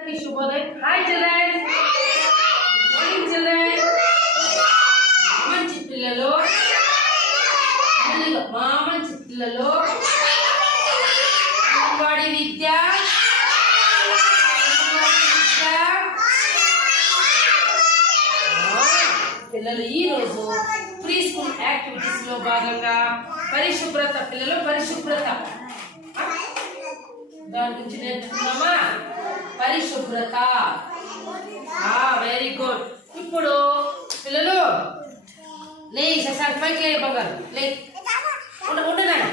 శుభోదయం hi children morning children మంచి పిల్లలు. మా మంచి పిల్లలు. అంగన్వాడీ విద్య. పిల్లలు ఈ రోజు ప్రీ స్కూల్ యాక్టివిటీస్లో భాగంగా పరిశుభ్రత పిల్లలు పరిశుభ్రత. దాని గురించి నేర్చుకున్నామా పరిశుభ్రత. వెరీ గుడ్ ఇప్పుడు పిల్లలు లే శశాంక్ పైకి లే బంగారు. లే. ఉండు ఉండు నాన్న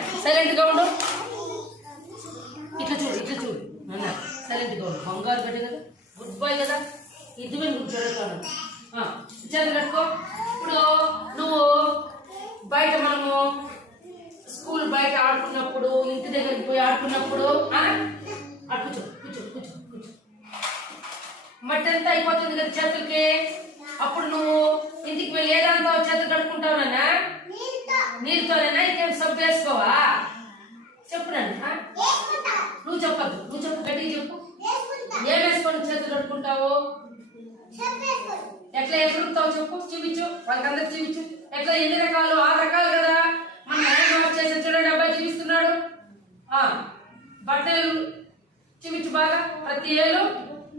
గా ఉండు. ఇట్లా చూడు ఇట్లా చూడు. నాన్న సైలెంట్గా ఉండు. బంగారు గడ్డి కదా. గుడ్ బాయ్ కదా. ఇది నువ్వు జరుగుతాను చేతులు కట్టుకో. ఇప్పుడు నువ్వు బయట మనము స్కూల్ బయట ఆడుకున్నప్పుడు ఇంటి దగ్గరికి పోయి ఆడుకున్నప్పుడు ఆ? మట్టి అంతా అయిపోతుంది కదా చేతులకి? అప్పుడు నువ్వు ఇంటికి వెళ్ళి ఏదంతా చేతులు కడుక్కుంటావు నాన్న నీళ్ళతోనేనా? ఇంకేం సబ్బు వేసుకోవా? చెప్పు నాన్న నువ్వు చెప్పద్దు. నువ్వు చెప్పు గట్టిగా చెప్పు. ఏం వేసుకొని చేతులు కడుక్కుంటావు? ఎట్లా ఎదురుతావు చెప్పు చూపించు. వాళ్ళకందరికి చూపించు. ఎట్లా? ఎన్ని రకాలు? ఆరు రకాలు కదా. మన చేసే చూడండి అబ్బాయి చూపిస్తున్నాడు. బట్టలు చూపించు బాగా. ప్రతి ఏళ్ళు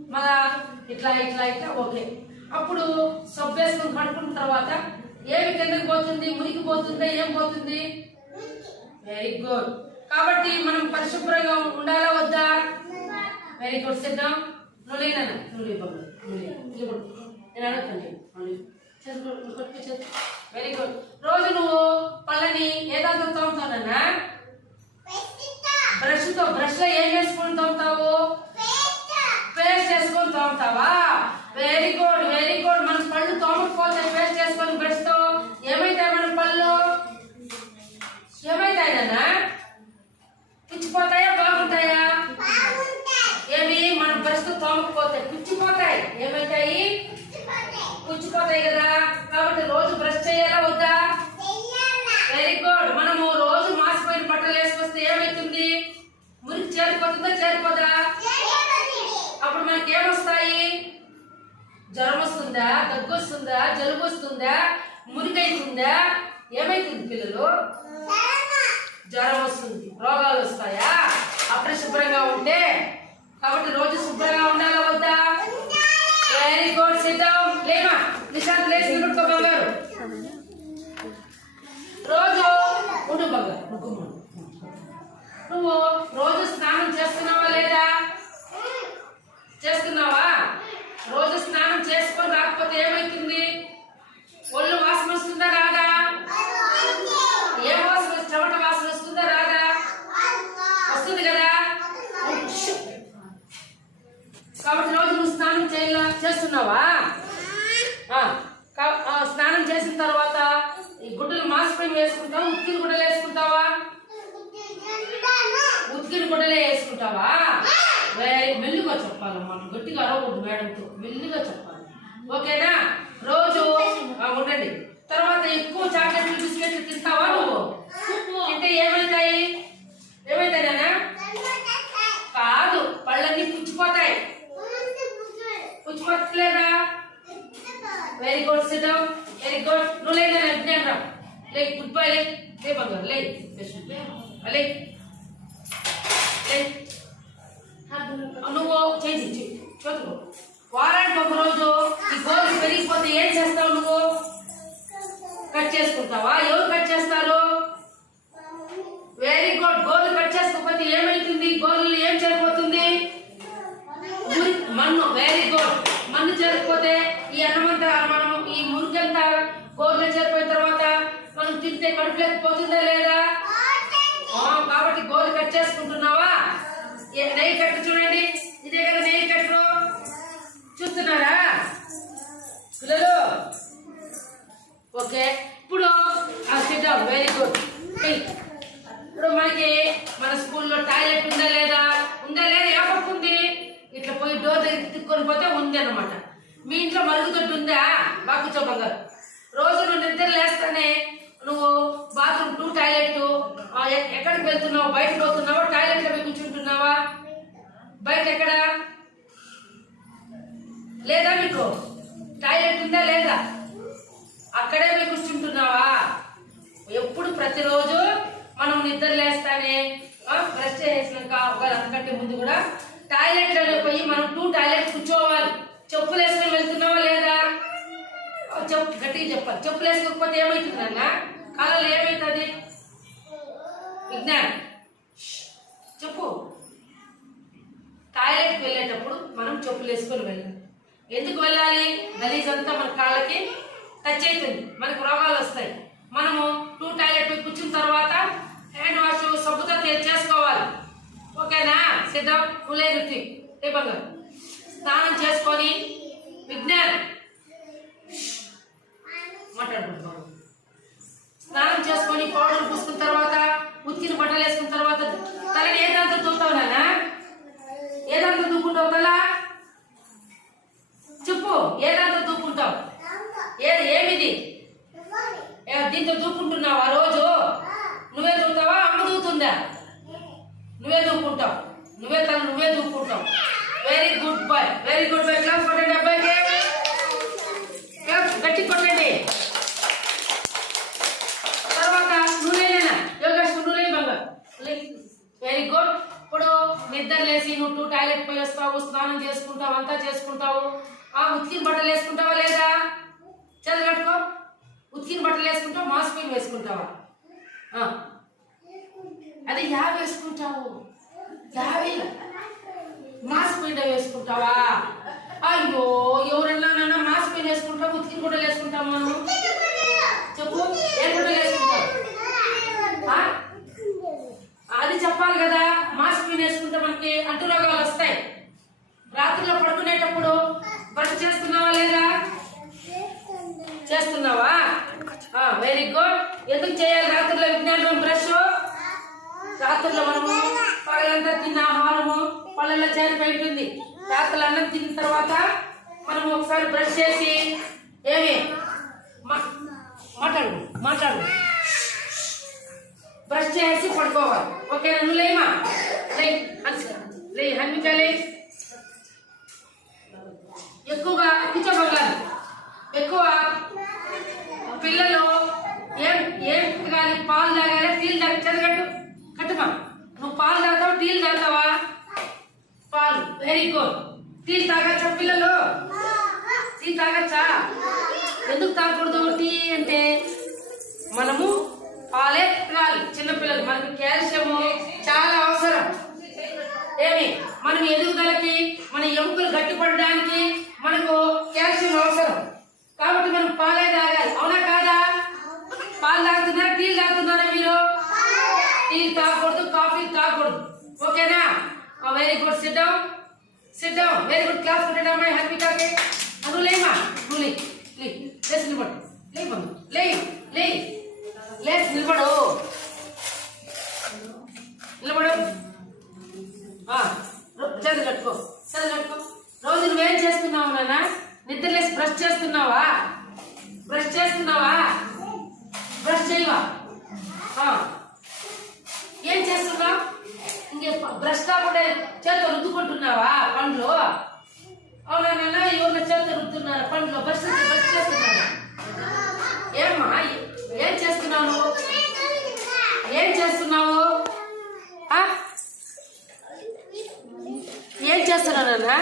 మన ఇట్లా ఇట్లా ఇట్లా ఓకే. అప్పుడు సబ్బు వేసుకొని పడుకున్న తర్వాత ఏమి కిందకి పోతుంది మురికి పోతుందా ఏం పోతుంది? వెరీ గుడ్ కాబట్టి మనం పరిశుభ్రంగా ఉండాలా వద్దా? వెరీ గుడ్ సిద్ధం? నువ్వు లేనా? నువ్వు నేను అడుగుతాను వెరీ గుడ్ రోజు నువ్వు పళ్ళని ఏదాంతో తోముతానన్నా బ్రష్తో బ్రష్లో ఏం చేసుకొని తోముతావు పేస్ట్ చేసుకొని తోముతావా? వెరీ గుడ్ వెరీ గుడ్ మన పళ్ళు తోమకపోతే పేస్ట్ చేసుకొని బ్రష్తో ఏమైతాయి మన పళ్ళు? ఏమైతాయి నాన్న పుచ్చిపోతాయా బాగుంటాయా? ఏమి? మన బ్రష్తో తోమకపోతే పుచ్చిపోతాయి. ఏమైతాయి? పుచ్చిపోతాయి కదా. కాబట్టి రోజు బ్రష్ చేయాలా వద్దా? వెరీ గుడ్ మనము రోజు మాసిపోయిన బట్టలు వేసుకొస్తే ఏమైతుంది? మురికి చేరిపోతుందా చేరిపోదా? అప్పుడు మనకి ఏమొస్తాయి జ్వరం వస్తుందా దగ్గు వస్తుందా జలుబు వస్తుందా మురికైతుందా ఏమైతుంది పిల్లలు? జ్వరం వస్తుంది రోగాలు వస్తాయా అపరిశుభ్రంగా ఉంటే కాబట్టి రోజు శుభ్రంగా ఉండాలా వద్దా వెరీ గుడ్ సిద్ధం లేమా నిశాంత్ లేచి నిలుపుకో బంగారు రోజు ఉండు బంగారు నువ్వు గమ్మున. నువ్వు రోజు స్నానం చేస్తున్నావా లేదా చేస్తున్నావా రోజు స్నానం చేసుకొని రాకపోతే ఏమైతుంది ఒళ్ళు వాసన వస్తుందా రాదా ఏ వాసన వస్తుంది? చెమట వాసన వస్తుందా రాదా వస్తుంది కదా ఉష్. కాబట్టి రోజు నువ్వు స్నానం చేయాల చేస్తున్నావా ఆ, కా- ఆ, స్నానం చేసిన తర్వాత ఈ గుడ్డలు మాసిపోయి వేసుకుంటావా ఉతికిన గుడ్డలు వేసుకుంటావా ఉతికిన గుడ్డలే వేసుకుంటావా వెరీ మెల్లిగా చెప్పాలమ్మా నువ్వు గట్టిగా చెప్పు మెల్లిగా చెప్పాలి. ఓకేనా? రోజు ఉండండి. తర్వాత ఎక్కువ చాక్లెట్లు బిస్కెట్లు తింటావా నువ్వు? తింటే ఏమవుతాయి ఏమవుతాయి నాన్న? కాదు పళ్ళన్నీ పుచ్చిపోతాయి. పుచ్చిపోతలేదా వెరీ గుడ్ సిద్ధం వెరీ గుడ్ నువ్వు లేదా అజ్ఞానం లే గుడ్ బై లే లే బంగారు లే లే లే కట్ చేసుకుంటావా ఎవరు కట్ చేస్తారు? వెరీ గుడ్ గోలు కట్ చేసుకోకపోతే ఏమైతుంది? గోలు ఏం చేరిపోతుంది? మన్ను. వెరీ గుడ్ మన్ను చేరిపోతే ఈ అన్నమంతా మనం ఈ మురికంతా గోర్లు చేరిపోయిన తర్వాత మనం తింటే కడుపులోకి పోతుందా లేదా? కాబట్టి గోలు కట్ చేసుకుంటున్నావా? నెయ్యి కట్టు చూడండి. ఇదే కదా నెయ్యి కట్టు చూస్తున్నారా? పిల్లలు? ఓకే. ఇప్పుడు సిద్ధం వెరీ గుడ్ ఇప్పుడు మనకి మన స్కూల్లో టాయిలెట్ ఉందా లేదా? ఉందా లేదా? ఏ ఇట్లా పోయి డోర్ దగ్గర తిక్కొని పోతే ఉంది అనమాట మీ ఇంట్లో మరుగుదొడ్డు ఉందా? బాగా కూర్చో బంగారు. రోజు నువ్వు నిద్ర లేస్తానే నువ్వు బాత్రూమ్ టూ టాయిలెట్ ఎక్కడికి వెళ్తున్నావు? బయట పోతున్నావా? టాయిలెట్లో పోయి కూర్చుంటున్నావా? బయట ఎక్కడ? లేదా మీకు? టాయిలెట్ ఉందా లేదా? అక్కడే మీకు ఎప్పుడు ప్రతిరోజు మనం నిద్ర లేస్తానే బ్రష్ చేసినాక ఒక అంతకంటే ముందు కూడా టాయిలెట్లలో పోయి మనం టూ టాయిలెట్ కూర్చోవాలి. చెప్పులు వేసుకొని వెళ్తున్నావా లేదా? చెప్పు గట్టిగా చెప్పాలి. చెప్పులు వేసుకోకపోతే ఏమవుతుంది అన్న కాలలో ఏమవుతుంది విజ్ఞాన్. చెప్పు. టాయిలెట్కి వెళ్ళేటప్పుడు మనం చెప్పులు వేసుకొని వెళ్ళాలి. ఎందుకు వెళ్ళాలి? గలీజ్ అంతా మన కాళ్ళకి టచ్ అవుతుంది. మనకు రోగాలు వస్తాయి. మనము టూ టాయిలెట్ పోయి కూర్చున్న తర్వాత హ్యాండ్ వాష్ సబ్బుతో చేసుకోవాలి. ఓకేనా? సిద్ధం? కులే రుచి దీపంగా స్నానం చేసుకొని విజ్ఞాన్. మాట్లాడుకుంటాం స్నానం చేసుకొని పౌడర్ పూసుకున్న తర్వాత ఉతికిన బట్టలు వేసుకున్న తర్వాత తలని ఏ దాంతో దూకుతావు నాన్న ఏ దాంతో దూకుంటావు తల చెప్పు ఏ దాంతో దూకుంటావు ఏ ఏమిది ఏ, దీంతో దూకుంటున్నావా రోజు నువ్వే దూకుతావా అమ్మ దూకుతుందా నువ్వే దూకుంటావు నువ్వే తను నువ్వే దూకుంటావు very good boy very good boy class కొట్టండి అబ్బాయికి క్లాస్ గట్టి కొట్టండి తర్వాత నూనెలేనా యోగేష్ నూనె బంగారు వెరీ గుడ్ ఇప్పుడు నిద్ర లేసి నువ్వు టూ టాయిలెట్ పోయి వస్తావు స్నానం చేసుకుంటావు అంతా చేసుకుంటావు ఆ ఉతికిన బట్టలు వేసుకుంటావా లేదా చదువు కట్టుకో ఉతికిన బట్టలు వేసుకుంటావు మాస్క్ పైన వేసుకుంటావా ఆ. అది యాభై వేసుకుంటావు. యాభై మాస్క్ పైన వేసుకుంటావా? అయ్యో ఎవరన్నా నాన్న మాస్క్ మీద వేసుకుంటావు ఉతికిన గుడ్డలు వేసుకుంటాము మనం? చెప్పు ఏ గుడ్డలు వేసుకుంటావు? అది చెప్పాలి కదా మాస్క్ మీద వేసుకుంటే మనకి అంటు రోగాలు వస్తాయి. రాత్రిలో పడుకునేటప్పుడు బస్ చేస్తున్నావా లేదా? చేస్తున్నావా? వెరీ గుడ్ ఎందుకు చేయాలి? రాత్రిలో విజ్ఞానం రాత్రుల్లో మనము పగలంతా తిన్న ఆహారము పళ్ళల్లో చేరిపోయి ఉంటుంది రాత్రులు అన్నం తిన్న తర్వాత మనము ఒకసారి బ్రష్ చేసి ఏమి? మా- మాట్లాడు మాట్లాడు బ్రష్ చేసి పడుకోవాలి. ఓకేనా నువ్వు లేమా లే లే హన్విక లే ఎక్కువగా కూర్చోబోగాలి ఎక్కువ పిల్లలు ఏం ఏం తాగాలి పాలు తాగాలి టీలు తాగి చదగట్టు కట్టుమా నువ్వు పాలు తాగుతావా టీలు తాగుతావా పాలు వెరీ గుడ్ టీ తాగచ్చా పిల్లలు? టీ తాగచ్చా? ఎందుకు తాగకూడదు టీ అంటే? మనము పాలే తాగాలి చిన్నపిల్లలు మనకు కాల్షియము చాలా అవసరం. ఏమి? మనం ఎదుగుదలకి మన ఎముకలు గట్టిపడడానికి మనకు కాల్షియం అవసరం. కాబట్టి మనం పాలే తాగాలి. అవునా కాదా? పాలు తాగుతున్నారా టీలు తాగుతున్నారా మీరు? టీ తాగకూడదు కాఫీ తాగకూడదు. ఓకేనా? Very good sit down sit down very good class కొట్టండి అమ్మాయి హ్యాపీకాకే నువ్వు లేమా నువ్వు లే లే లేచి నిలబడు లే బంధు లే లే లేచి నిలబడు నిలబడు ఆ, రో- చదువు కట్టుకో. చదువు కట్టుకో. రోజు నువ్వేం చేస్తున్నావు నాన్న? నిద్రలేసి బ్రష్ చేస్తున్నావా? బ్రష్ చేస్తున్నావా బ్రష్ చేయవా ఆ. ఏం చేస్తున్నావు ఇంకే ప- బ్రష్ కాకుండా చేత రుద్దుకుంటున్నావా పండ్లు? అవునా నాన్న? ఎవరిన చేత రుద్దుతున్నారా పండ్లు బ్రష్ బ్రష్ చేస్తున్నారా ఏమ్మా? ఏం చేస్తున్నావు? ఏం చేస్తున్నావు? ఏం చేస్తున్నావు నాన్న?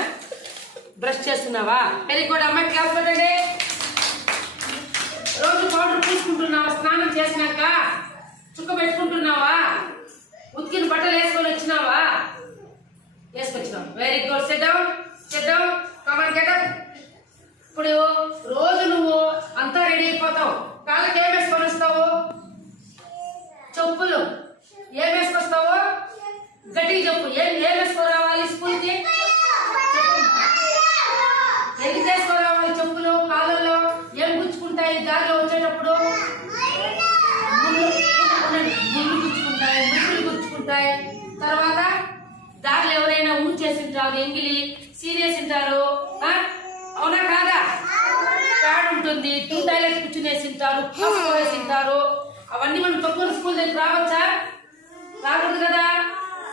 బ్రష్ చేస్తున్నావా? పెరిగి కూడా అమ్మాయి క్లాస్ పెట్టండి రోజు పౌడర్ పూసుకుంటున్నావా? స్నానం చేసినాక చుక్క పెట్టుకుంటున్నావా? ఉతికిన బట్టలు వేసుకొని వచ్చినావా? వేసుకొచ్చినావు very good set down set down come on get ఇప్పుడు రోజు నువ్వు అంతా రెడీ అయిపోతావు. కాళ్ళకి ఏం వేసుకొని వస్తావు? చెప్పులు. ఏం వేసుకొస్తావు? గట్టిగా చెప్పు. ఏం ఏం వేసుకోరా రావాలి స్కూల్కి ఎందుకు వేసుకొని రావాలి చెప్పులు కాళ్ళల్లో ఏం గుచ్చుకుంటాయి దారిలో వచ్చేటప్పుడు ముళ్ళు ఉండండి. ముళ్ళు గుచ్చుకుంటాయి ముళ్ళు గుచ్చుకుంటాయి తర్వాత దారిలో ఎవరైనా ఊడ్చేసింటారు ఎంగిలి సీరియస్ ఉంటారు అవునా కాదా? ప్యాడ్ ఉంటుంది. టూ టాయిలెట్ వేసి వేసింటారు అవన్నీ మనం తక్కువ స్కూల్ దగ్గర రావచ్చా? రాకూడదు కదా?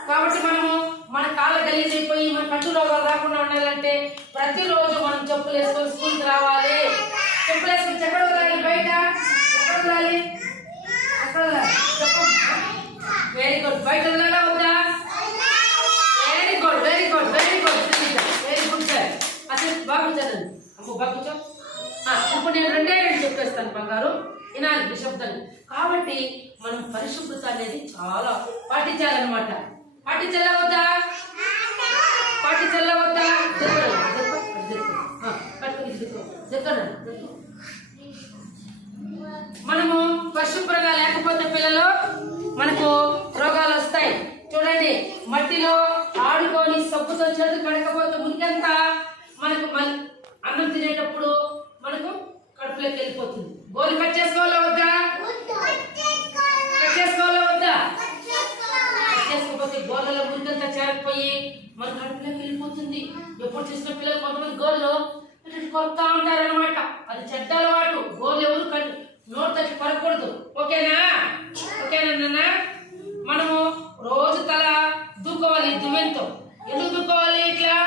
కాబట్టి మనము మన కాళ్ళ గలీజ్ అయిపోయి మన కంటి రోగాలు రాకుండా ఉండాలంటే ప్రతిరోజు మనం చెప్పులు వేసుకొని స్కూల్కి రావాలి. చెప్పులు వేసుకొని ఎక్కడ వదలాలి బయట. ఎక్కడ వదలాలి? ఎక్కడ చెప్పమ్మా వెరీ గుడ్ బయట వదలాలా వద్దా very good very good very good very good sir అసలు బాగా చదండి కూర్చో. ఇప్పుడు నేను రెండే రెండు చెప్పేస్తాను బంగారు. వినాలి నిశ్శబ్దాన్ని కాబట్టి మనం పరిశుభ్రత అనేది చాలా పాటించాలన్నమాట. పాటించాలా వద్దా పాటించాలా వద్దా మనము పరిశుభ్రంగా లేకపోతే పిల్లలు మనకు రోగాలు వస్తాయి. చూడండి మట్టిలో ఆడుకొని సబ్బుతో చేతులు కడకపోతే మురికంతా మనకు మల్- అన్నం తినేటప్పుడు మనకు కడుపులోకి వెళ్ళిపోతుంది. గోలు కట్ చేసుకోవాలా వద్దా? కట్ చేసుకోవాలా వద్దా? కట్ చేసుకోకపోతే గోళ్ళలో చేరకపోయి మన కడుపులోకి వెళ్ళిపోతుంది. ఎప్పుడు చూసిన పిల్లలు కొంతమంది గోళ్ళు కొడతా ఉంటారు అనమాట అది చెడ్డ అలవాటు. గోళ్ళు ఎవరు కట్ నోరు పడకూడదు ఓకేనా? ఓకేనా మనము రోజు తల దూకోవాలి దువ్వెంతో. ఎందుకు దూకోవాలి ఇట్లా?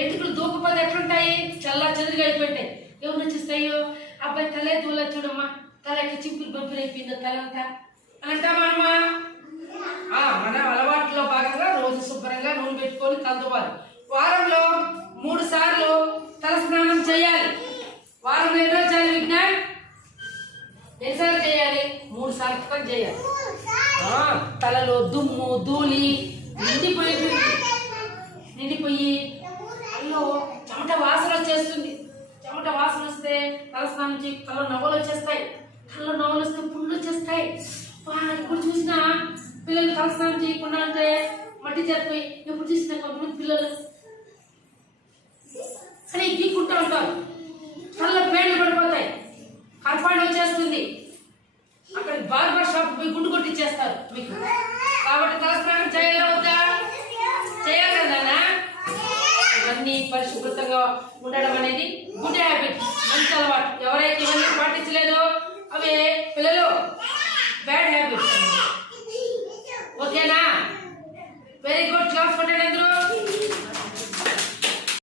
ఎటుకులు దూకపోతే ఎట్లుంటాయి? చల్ల చెదురుగా అయిపోయింటాయి. ఎవరు వచ్చేస్తాయో అబ్బాయి తలే దూల చూడమ్మా తలకి చింపులు బంపులు అయిపోయిందో తలంతా అంటామా అమ్మా మన అలవాట్లో భాగంగా రోజు శుభ్రంగా నూనె పెట్టుకొని కలుదువాలి వారంలో మూడు సార్లు తల స్నానం చేయాలి వారం ఎన్ని రోజులు చేయాలి విజ్ఞాన్ ఎన్నిసార్లు చేయాలి మూడు సార్లు పని చేయాలి తలలో దుమ్ము ధూళి నిండిపోయి నిండిపోయి అయ్యో చెమట వాసన వచ్చేస్తుంది చెమట వాసన వస్తే తలస్నానం చేయి కళ్ళ నవ్వులు వచ్చేస్తాయి. కళ్ళ నవ్వులు వస్తే పుళ్ళు వచ్చేస్తాయి. ఇప్పుడు చూసినా పిల్లలు తలస్నానం చేయకుండా అంటే మట్టి చేరిపోయి ఎప్పుడు చూసినా కొంతమంది పిల్లలు. అని గీక్కుంటూ ఉంటారు కళ్ళ పేర్లు పడిపోతాయి. కర్పాడు వచ్చేస్తుంది. అక్కడ బార్బర్ షాప్ పోయి గుండు కొట్టిచ్చేస్తారు మీకు. కాబట్టి తలస్నానం చేయాలా వద్దా? చేయాలి కదా ఇవన్నీ పరిశుభ్రతంగా ఉండడం అనేది గుడ్ హ్యాబిట్ మంచి అలవాటు.